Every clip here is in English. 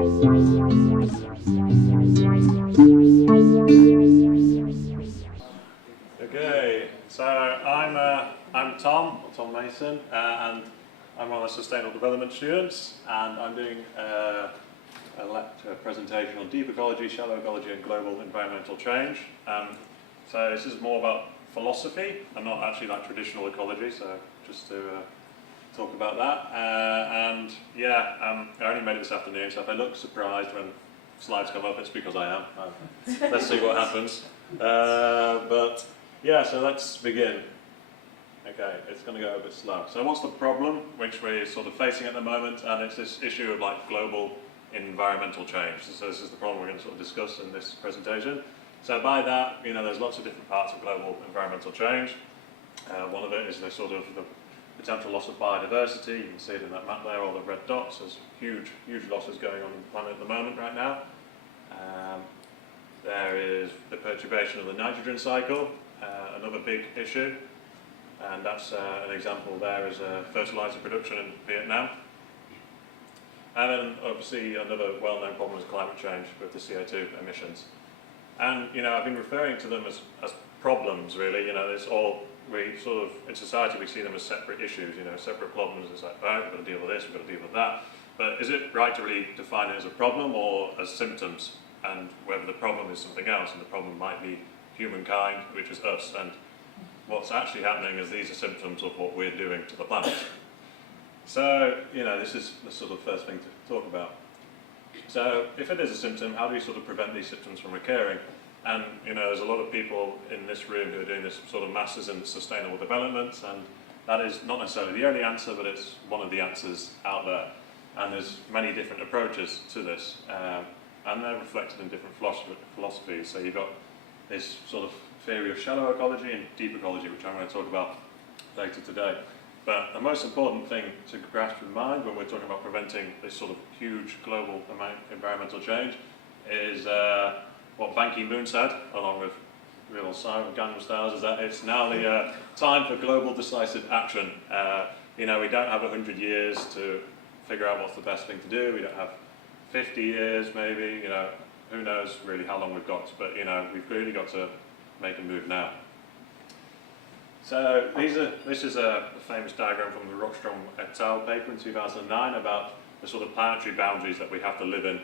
Okay, so I'm Tom Mason, and I'm one of the Sustainable Development students, and I'm doing a presentation on deep ecology, shallow ecology, and global environmental change. So this is more about philosophy and not actually like traditional ecology, so just to talk about that. And yeah, I only made it this afternoon, so if I look surprised when slides come up, it's because I am. Let's see what happens. But yeah, so let's begin. Okay, it's going to go a bit slow. So what's the problem which we're sort of facing at the moment? And it's this issue of like global environmental change. So this is the problem we're going to sort of discuss in this presentation. So by that, you know, there's lots of different parts of global environmental change. One of it is the sort of the potential loss of biodiversity. You can see it in that map there, all the red dots. There's huge losses going on the planet at the moment right now. There is the perturbation of the nitrogen cycle, another big issue. And that's an example there is fertilizer production in Vietnam. And then obviously another well-known problem is climate change with the CO2 emissions. And you know, I've been referring to them as problems really. You know, it's all, we sort of, in society we see them as separate issues, you know, separate problems. It's like, oh, we've got to deal with this, we've got to deal with that. But is it right to really define it as a problem or as symptoms? And whether the problem is something else, and the problem might be humankind, which is us. And what's actually happening is these are symptoms of what we're doing to the planet. So, you know, this is the sort of first thing to talk about. So, if it is a symptom, how do we sort of prevent these symptoms from recurring? And, you know, there's a lot of people in this room who are doing this sort of masters in sustainable development, and that is not necessarily the only answer, but it's one of the answers out there. And there's many different approaches to this, and they're reflected in different philosophies. So you've got this sort of theory of shallow ecology and deep ecology, which I'm going to talk about later today. But the most important thing to grasp in mind when we're talking about preventing this sort of huge global environmental change is what Ban Ki-moon said, along with real Simon Gangnam Styles, is that it's now the time for global decisive action. You know, we don't have 100 years to figure out what's the best thing to do. We don't have 50 years maybe, you know, who knows really how long we've got, but you know, we've really got to make a move now. So this is a famous diagram from the Rockstrom et al. Paper in 2009 about the sort of planetary boundaries that we have to live in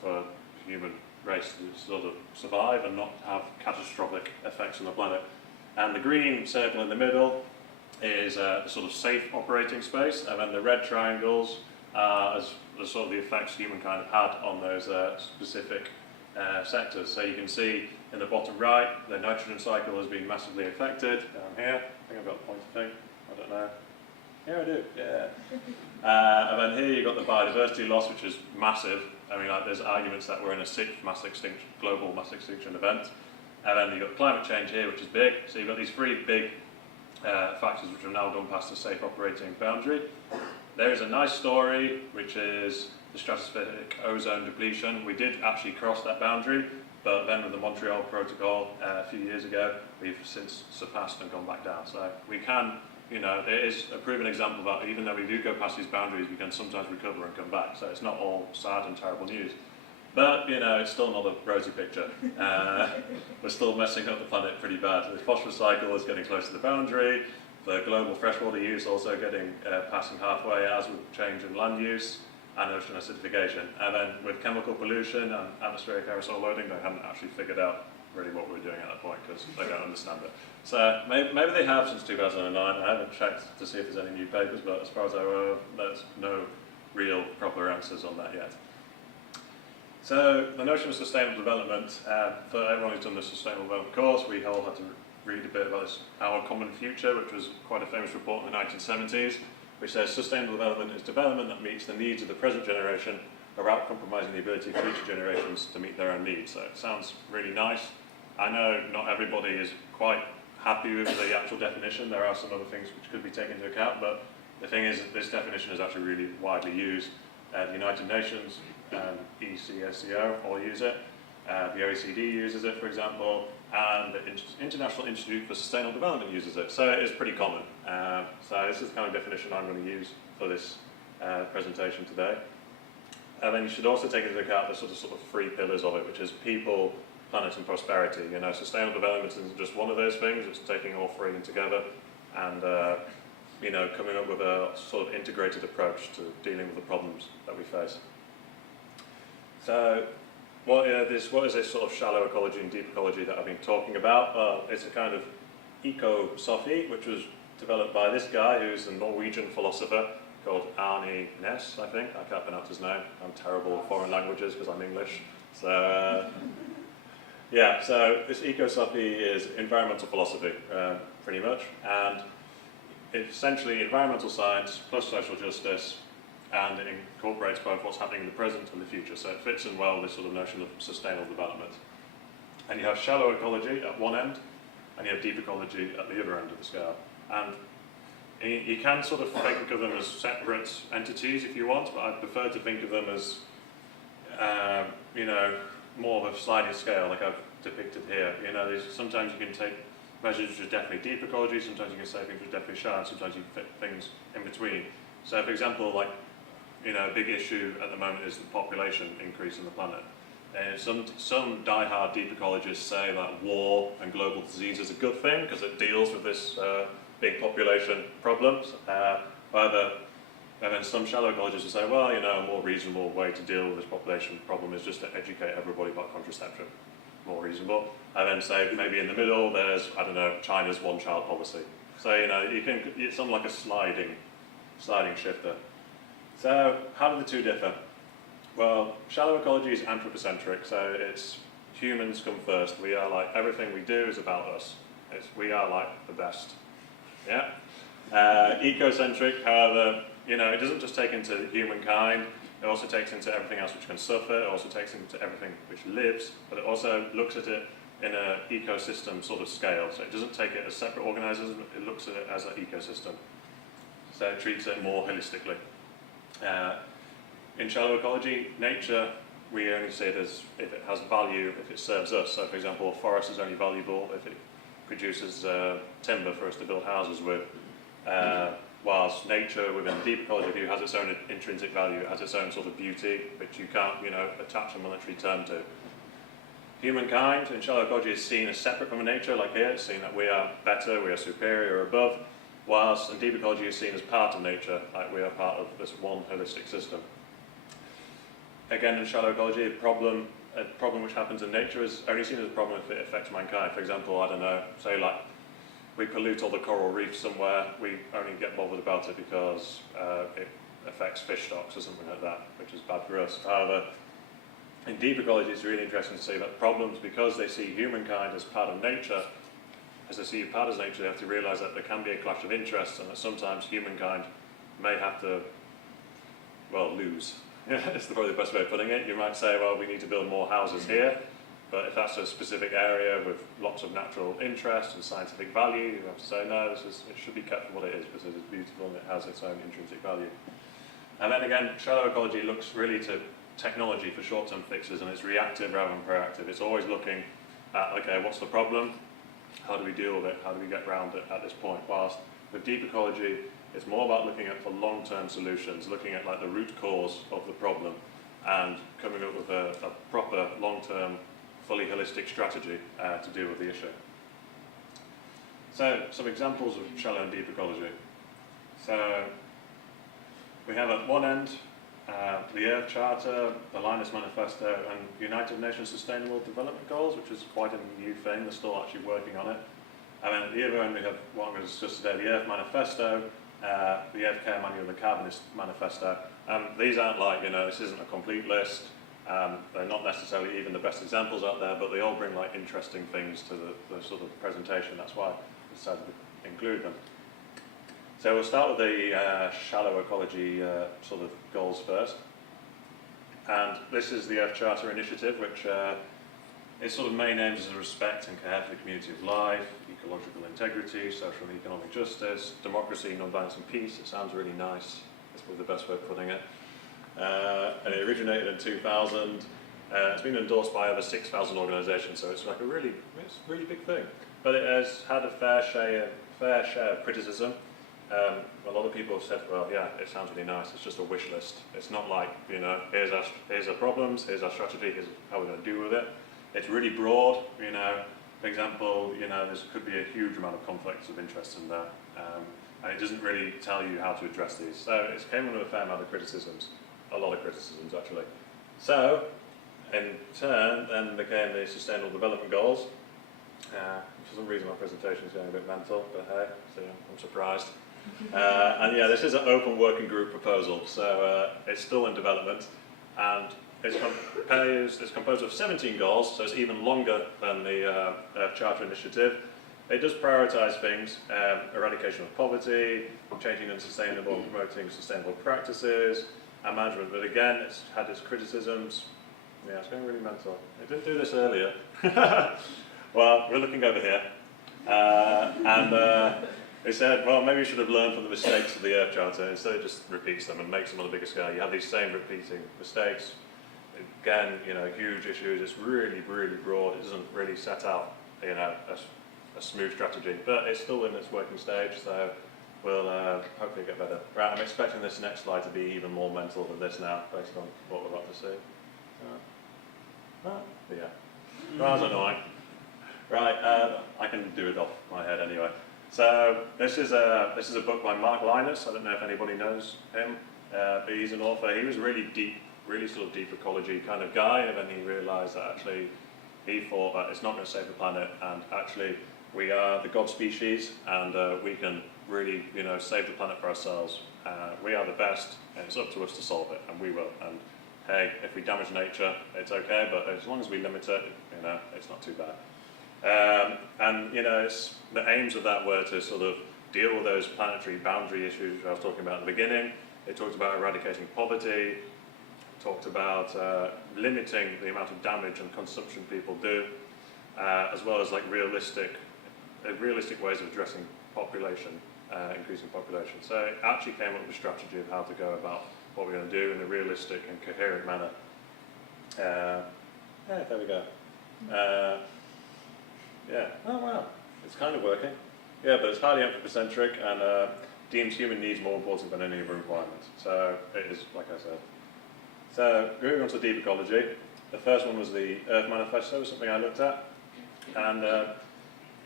for the human race to sort of survive and not have catastrophic effects on the planet. And the green circle in the middle is the sort of safe operating space, and then the red triangles as the sort of the effects humankind have had on those specific sectors. So you can see in the bottom right, the nitrogen cycle has been massively affected. Down here, I think I've got a pointer thing, I don't know. Yeah, I do, yeah. And then here you've got the biodiversity loss, which is massive. I mean, like, there's arguments that we're in a sixth global mass extinction event. And then you've got climate change here, which is big. So you've got these three big factors which have now gone past the safe operating boundary. There is a nice story, which is the stratospheric ozone depletion. We did actually cross that boundary, but then with the Montreal Protocol a few years ago, we've since surpassed and gone back down. So we can, you know, it is a proven example that even though we do go past these boundaries, we can sometimes recover and come back. So it's not all sad and terrible news. But, you know, it's still not a rosy picture. We're still messing up the planet pretty bad. The phosphorus cycle is getting close to the boundary. The global freshwater use also getting passing halfway, as with change in land use and ocean acidification. And then with chemical pollution and atmospheric aerosol loading, they haven't actually figured out really what we're doing at that point because they don't understand it. So maybe they have since 2009. I haven't checked to see if there's any new papers, but as far as I know, there's no real proper answers on that yet. So the notion of sustainable development, for everyone who's done the sustainable development course, we all had to read a bit about this Our Common Future, which was quite a famous report in the 1970s, which says sustainable development is development that meets the needs of the present generation without compromising the ability of future generations to meet their own needs. So it sounds really nice. I know not everybody is quite happy with the actual definition. There are some other things which could be taken into account, but the thing is that this definition is actually really widely used. The United Nations, ECSCO all use it. The OECD uses it, for example, and the International Institute for Sustainable Development uses it. So it is pretty common. So this is the kind of definition I'm going to use for this presentation today. And then you should also take into account the sort of three pillars of it, which is people, planet and prosperity. You know, sustainable development isn't just one of those things, it's taking all three in together and you know, coming up with a sort of integrated approach to dealing with the problems that we face. So what is this sort of shallow ecology and deep ecology that I've been talking about? Well, it's a kind of eco-sophy, which was developed by this guy who's a Norwegian philosopher called Arne Næss, I think. I can't pronounce his name. I'm terrible at foreign languages because I'm English. So yeah, so this eco-sophy is environmental philosophy, pretty much, and it's essentially environmental science plus social justice, and it incorporates both what's happening in the present and the future, so it fits in well with this sort of notion of sustainable development. And you have shallow ecology at one end, and you have deep ecology at the other end of the scale. And you can sort of think of them as separate entities if you want, but I prefer to think of them as, you know, more of a sliding scale, like I've depicted here. You know, sometimes you can take measures which are definitely deep ecology, sometimes you can say things which are definitely shallow, sometimes you can fit things in between. So, for example, like, you know, a big issue at the moment is the population increase on the planet. And some die-hard deep ecologists say that war and global disease is a good thing because it deals with this big population problems. And then some shallow ecologists will say, well, you know, a more reasonable way to deal with this population problem is just to educate everybody about contraception. More reasonable. And then say maybe in the middle there's, I don't know, China's one-child policy. So, you know, it's something like a sliding shifter. So how do the two differ? Well, shallow ecology is anthropocentric, so it's humans come first. We are like, everything we do is about us. We are like the best. Yeah? Ecocentric, however, you know, it doesn't just take into humankind, it also takes into everything else which can suffer, it also takes into everything which lives, but it also looks at it in an ecosystem sort of scale. So it doesn't take it as separate organisms, it looks at it as an ecosystem. So it treats it more holistically. In shallow ecology, nature, we only see it as if it has value, if it serves us. So for example, a forest is only valuable if it produces timber for us to build houses with. Whilst nature within the deep ecology view has its own intrinsic value, it has its own sort of beauty, which you can't, you know, attach a monetary term to. Humankind in shallow ecology is seen as separate from nature, like here, it's seen that we are better, we are superior, or above, whilst in deep ecology is seen as part of nature, like we are part of this one holistic system. Again, in shallow ecology, a problem which happens in nature is only seen as a problem if it affects mankind. For example, I don't know, say like, we pollute all the coral reefs somewhere, we only get bothered about it because it affects fish stocks or something like that, which is bad for us. However, in deep ecology it's really interesting to see that problems, because they see humankind as part of nature, as they see you part of nature, they have to realise that there can be a clash of interests and that sometimes humankind may have to, well, lose. It's probably the best way of putting it. You might say, well, we need to build more houses here, but if that's a specific area with lots of natural interest and scientific value, you have to say, no, it should be kept for what it is because it is beautiful and it has its own intrinsic value. And then again, shallow ecology looks really to technology for short-term fixes, and it's reactive rather than proactive. It's always looking at, okay, what's the problem? How do we deal with it? How do we get around it at this point? Whilst with deep ecology, it's more about looking at for long-term solutions, looking at like the root cause of the problem and coming up with a proper long-term fully holistic strategy to deal with the issue. So, some examples of shallow and deep ecology. So, we have at one end the Earth Charter, the Linus Manifesto, and United Nations Sustainable Development Goals, which is quite a new thing, they're still actually working on it. And then at the other end we have what I'm going to discuss today, the Earth Manifesto, the Earth Care Manual, the Carbonist Manifesto. These aren't like, you know, this isn't a complete list. They're not necessarily even the best examples out there, but they all bring like interesting things to the sort of presentation. That's why I decided to include them. So we'll start with the shallow ecology sort of goals first. And this is the Earth Charter Initiative, which its sort of main aims is respect and care for the community of life, ecological integrity, social and economic justice, democracy, non-violence and peace. It sounds really nice. That's probably the best way of putting it. And it originated in 2000. It's been endorsed by over 6,000 organisations, so it's like a really big thing. But it has had a fair share of criticism. a lot of people have said, well, yeah, it sounds really nice, it's just a wish list. It's not like, you know, here's our problems, here's our strategy, here's how we're going to deal with it. It's really broad, you know. For example, you know, there could be a huge amount of conflicts of interest in there, and it doesn't really tell you how to address these. So it came under a fair amount of criticisms, a lot of criticisms actually. So, in turn, then became the Sustainable Development Goals. For some reason my presentation is going a bit mental, but hey, so I'm surprised. And yeah, this is an open working group proposal, so it's still in development, and it's composed of 17 goals, so it's even longer than the Charter Initiative. It does prioritise things, eradication of poverty, changing and sustainable, promoting sustainable practices, and management, but again, it's had its criticisms. Yeah, it's going really mental. I didn't do this earlier. Well, we're looking over here, and they said, well, maybe you should have learned from the mistakes of the Earth Charter, instead it just repeats them and makes them on a bigger scale. You have these same repeating mistakes. Again, you know, huge issues. It's really, really broad. It doesn't really set out, you know, a smooth strategy, but it's still in its working stage, so we'll hopefully get better. Right, I'm expecting this next slide to be even more mental than this now, based on what we're about to see. Yeah. Well, that's annoying. Right, I can do it off my head anyway. So this is a book by Mark Linus. I don't know if anybody knows him, but he's an author. He was really deep, really sort of deep ecology kind of guy, and then he realised that actually he thought that it's not going to save the planet, and actually we are the god species, and we can really, you know, save the planet for ourselves. We are the best, and it's up to us to solve it, and we will. And hey, if we damage nature, it's okay, but as long as we limit it, you know, it's not too bad. And you know, the aims of that were to sort of deal with those planetary boundary issues I was talking about at the beginning. It talked about eradicating poverty, talked about limiting the amount of damage and consumption people do, as well as like realistic ways of addressing population, increasing population. So it actually came up with a strategy of how to go about what we're going to do in a realistic and coherent manner. Yeah, there we go. Yeah, oh wow, it's kind of working. Yeah, but it's highly anthropocentric and deems human needs more important than any other requirement. So it is, like I said. So moving on to deep ecology, the first one was the Earth Manifesto, something I looked at. And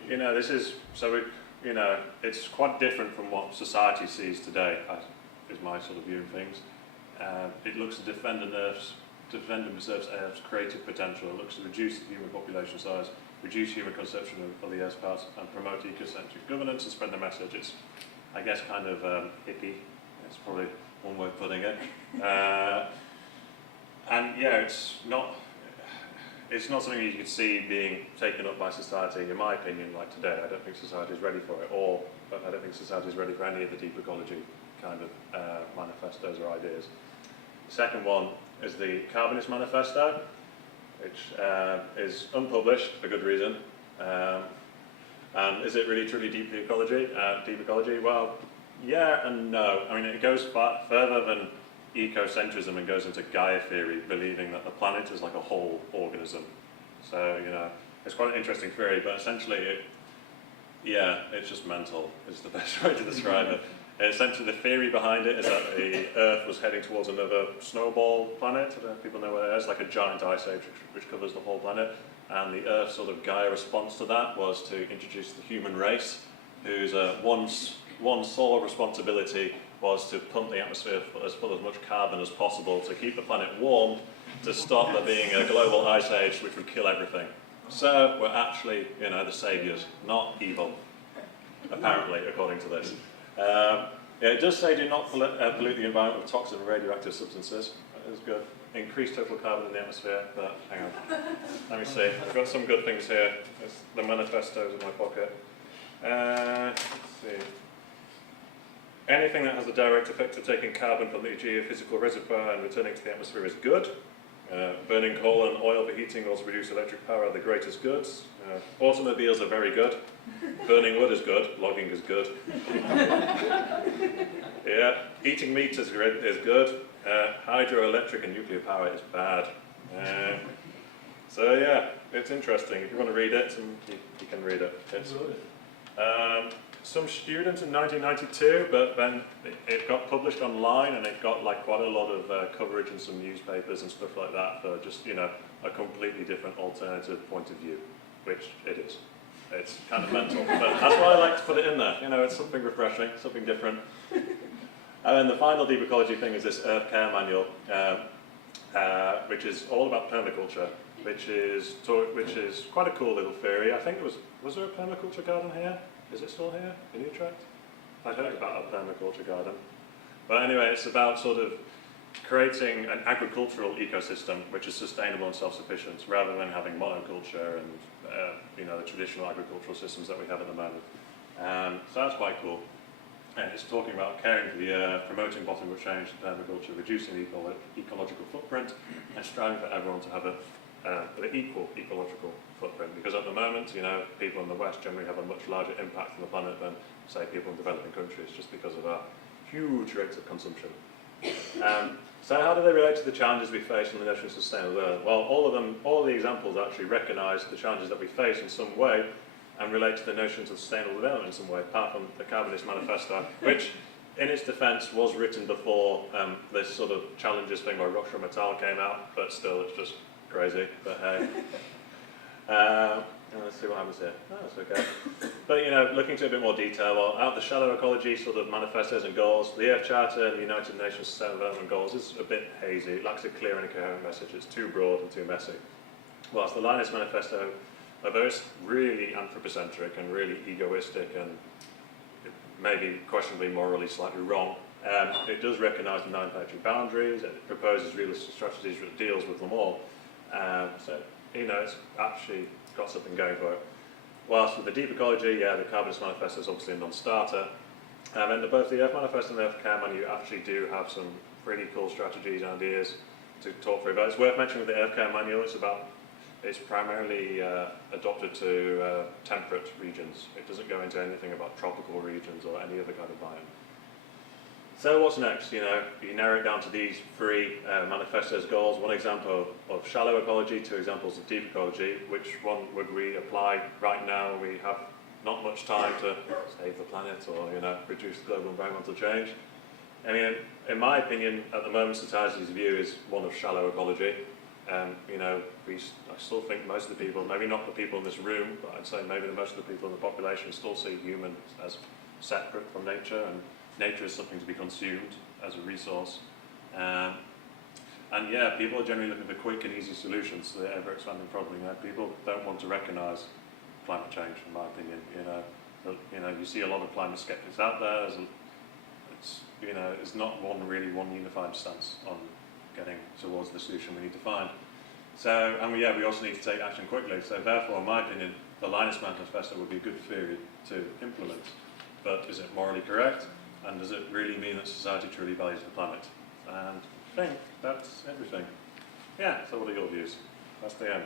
you know, this is, so we, you know, it's quite different from what society sees today, is my sort of view of things. It looks to defend and preserve Earth's creative potential. It looks to reduce the human population size, reduce human consumption of the Earth's parts, and promote ecocentric governance and spread the message. It's, I guess, kind of hippie. It's probably one way of putting it. And yeah, it's not something you could see being taken up by society, in my opinion, like today. I don't think society is ready for it, or I don't think society is ready for any of the deep ecology kind of manifestos or ideas. The second one is the Carbonist Manifesto, which is unpublished for good reason. And is it really truly deep ecology? Deep ecology? Well, yeah and no. I mean, it goes further than ecocentrism and goes into Gaia theory, believing that the planet is like a whole organism. So, you know, it's quite an interesting theory, but essentially, it's just mental, is the best way to describe it. Essentially, the theory behind it is that the Earth was heading towards another snowball planet. I don't know if people know where it is, like a giant ice age which covers the whole planet. And the Earth's sort of Gaia response to that was to introduce the human race, whose one sole responsibility was to pump the atmosphere full as much carbon as possible to keep the planet warm, to stop there being a global ice age which would kill everything. So we're actually, you know, the saviours, not evil, apparently, according to this. It does say do not pollute the environment with toxic and radioactive substances. That is good. Increase total carbon in the atmosphere, but hang on. Let me see. I've got some good things here. The manifesto's in my pocket. Let's see. Anything that has a direct effect of taking carbon from the geophysical reservoir and returning to the atmosphere is good. Burning coal and oil for heating or to produce electric power are the greatest goods. Automobiles are very good. Burning wood is good. Logging is good. Yeah, eating meat is good. Hydroelectric and nuclear power is bad. So yeah, it's interesting. If you want to read it, you can read it. some student in 1992, but then it got published online and it got like quite a lot of coverage in some newspapers and stuff like that for just, you know, a completely different alternative point of view, which it is. It's kind of mental, but that's why I like to put it in there. You know, it's something refreshing, something different. And then the final deep ecology thing is this Earth Care Manual, which is all about permaculture, which is quite a cool little theory. I think it was there a permaculture garden here? Is it still here in Utrecht? I heard about a permaculture garden. But anyway, it's about sort of creating an agricultural ecosystem which is sustainable and self-sufficient, rather than having monoculture and you know, the traditional agricultural systems that we have at the moment. So that's quite cool. And it's talking about caring for the earth, promoting bottom-up change to permaculture, reducing the ecological footprint, and striving for everyone to have an equal ecological footprint. Because at the moment, you know, people in the West generally have a much larger impact on the planet than, say, people in developing countries, just because of our huge rates of consumption. So how do they relate to the challenges we face in the notion of sustainable development? Well, all the examples actually recognise the challenges that we face in some way and relate to the notions of sustainable development in some way, apart from the Carbonist Manifesto, which, in its defence, was written before this sort of challenges thing by Rockstrom et al. Came out, but still, it's just crazy. But hey. Let's see what happens here. Oh, that's okay. But, you know, looking into a bit more detail, well, out of the shallow ecology sort of manifestos and goals, the Earth Charter and the United Nations Sustainable Development Goals is a bit hazy. It lacks a clear and a coherent message. It's too broad and too messy. Whilst the Linus Manifesto, although it's really anthropocentric and really egoistic and maybe questionably morally slightly wrong, it does recognise the 9 planetary boundaries. It proposes realistic strategies that deals with them all. So, you know, it's actually got something going for it. Whilst with the deep ecology, yeah, the Carbonist Manifesto is obviously a non-starter. And both the Earth Manifesto and the Earth Care Manual actually do have some pretty cool strategies and ideas to talk through. But it's worth mentioning with the Earth Care Manual, it's primarily adopted to temperate regions. It doesn't go into anything about tropical regions or any other kind of biome. So what's next? You know, you narrow it down to these 3 manifestos goals. One example of shallow ecology, 2 examples of deep ecology. Which one would we apply right now? We have not much time to save the planet or, you know, reduce global environmental change. I mean, in my opinion, at the moment, society's view is one of shallow ecology. You know, I still think most of the people, maybe not the people in this room, but I'd say maybe most of the people in the population still see humans as separate from nature, and nature is something to be consumed as a resource. And yeah, people are generally looking for quick and easy solutions to the ever-expanding problem. You know, people don't want to recognise climate change, in my opinion. You know, you see a lot of climate skeptics out there. There's not one unified stance on getting towards the solution we need to find. So, and we also need to take action quickly. So therefore, in my opinion, the Linus Manifesto would be a good theory to implement. But is it morally correct? And does it really mean that society truly values the planet? And I think that's everything. Yeah, so what are your views? That's the end.